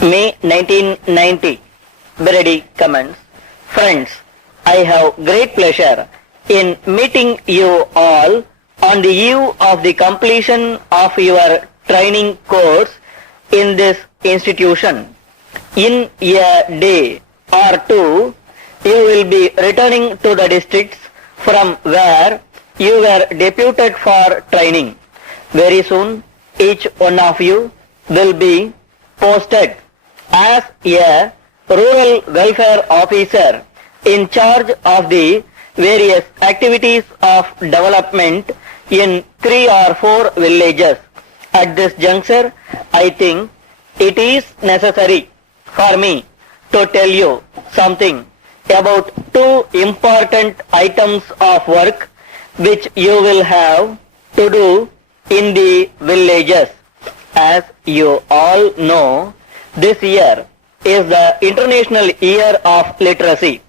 May 1990. Brady comments, Friends, I have great pleasure in meeting you all on the eve of the completion of your training course in this institution. In a day or two, you will be returning to the districts from where you were deputed for training. Very soon, each one of you will be posted as a rural welfare officer in charge of the various activities of development in 3 or 4 villages. At this juncture, I think it is necessary for me to tell you something about 2 important items of work which you will have to do in the villages. As you all know, this year is the International Year of Literacy.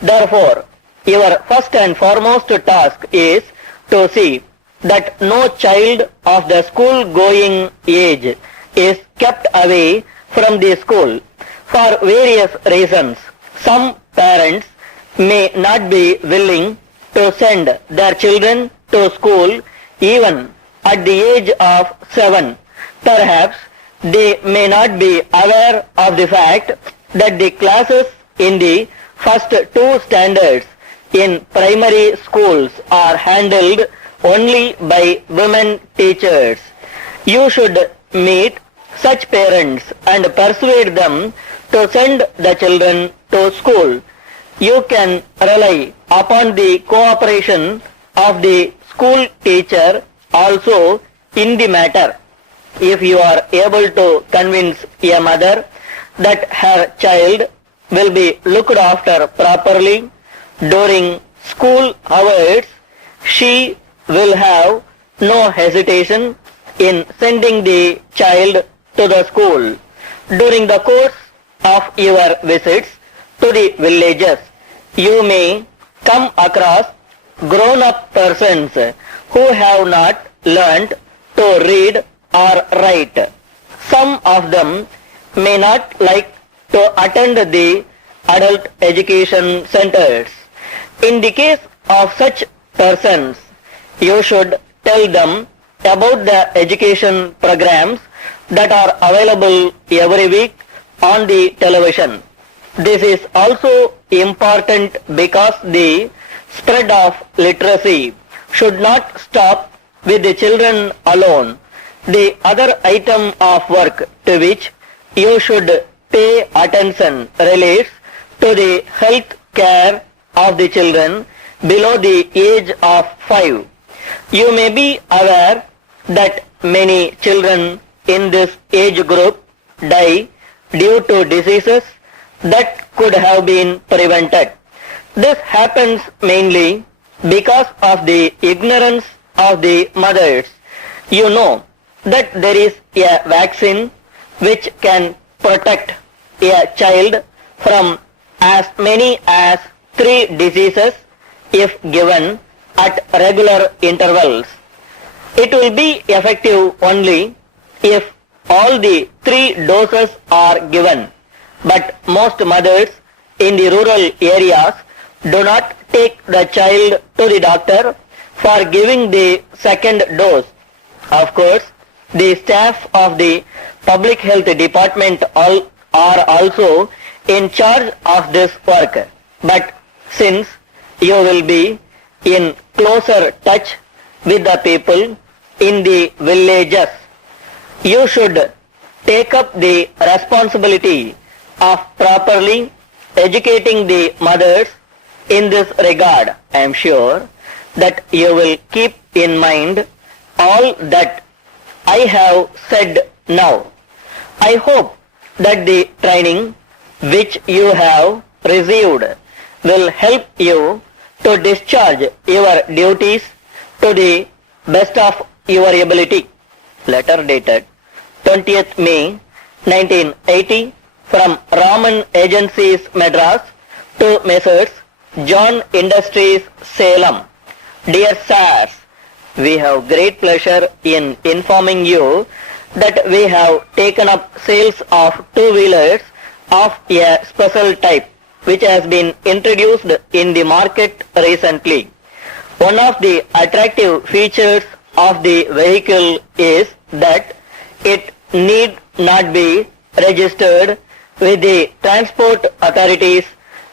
Therefore, your first and foremost task is to see that no child of the school-going age is kept away from the school for various reasons. Some parents may not be willing to send their children to school even at the age of 7. Perhaps they may not be aware of the fact that the classes in the first 2 standards in primary schools are handled only by women teachers. You should meet such parents and persuade them to send the children to school. You can rely upon the cooperation of the school teacher also in the matter. If you are able to convince a mother that her child will be looked after properly during school hours, she will have no hesitation in sending the child to the school. During the course of your visits to the villages, you may come across grown-up persons who have not learnt to read or write. Some of them may not like to attend the adult education centers. In the case of such persons, you should tell them about the education programs that are available every week on the television. This is also important because the spread of literacy should not stop with the children alone. The other item of work to which you should pay attention relates to the health care of the children below the age of 5. You may be aware that many children in this age group die due to diseases that could have been prevented. This happens mainly because of the ignorance of the mothers. You know that there is a vaccine which can protect a child from as many as 3 diseases if given at regular intervals. It will be effective only if all the 3 doses are given, but most mothers in the rural areas do not take the child to the doctor for giving the second dose. Of course, the staff of the public health department are also in charge of this work. But since you will be in closer touch with the people in the villages, you should take up the responsibility of properly educating the mothers in this regard. I am sure that you will keep in mind all that I have said now. I hope that the training which you have received will help you to discharge your duties to the best of your ability. Letter dated 20th May 1980 from Raman Agencies Madras to Messrs. John Industries Salem. Dear Sirs, we have great pleasure in informing you that we have taken up sales of two-wheelers of a special type which has been introduced in the market recently. One of the attractive features of the vehicle is that it need not be registered with the transport authorities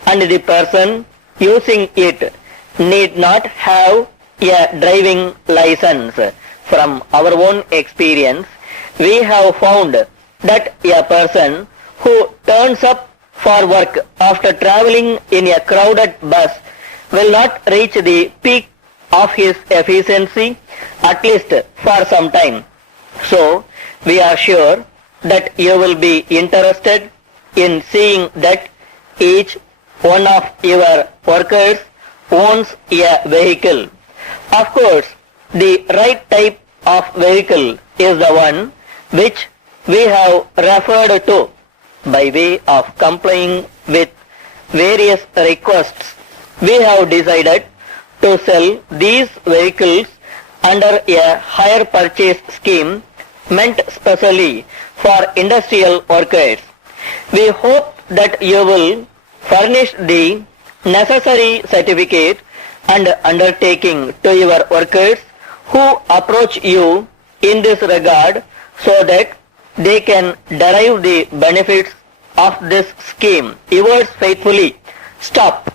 and the person using it need not have a driving license. From our own experience, we have found that a person who turns up for work after traveling in a crowded bus will not reach the peak of his efficiency, at least for some time. So, we are sure that you will be interested in seeing that each one of your workers owns a vehicle. Of course, the right type of vehicle is the one which we have referred to by way of complying with various requests. We have decided to sell these vehicles under a hire purchase scheme meant specially for industrial workers. We hope that you will furnish the necessary certificate and undertaking to your workers who approach you in this regard so that they can derive the benefits of this scheme. Yours faithfully. Stop.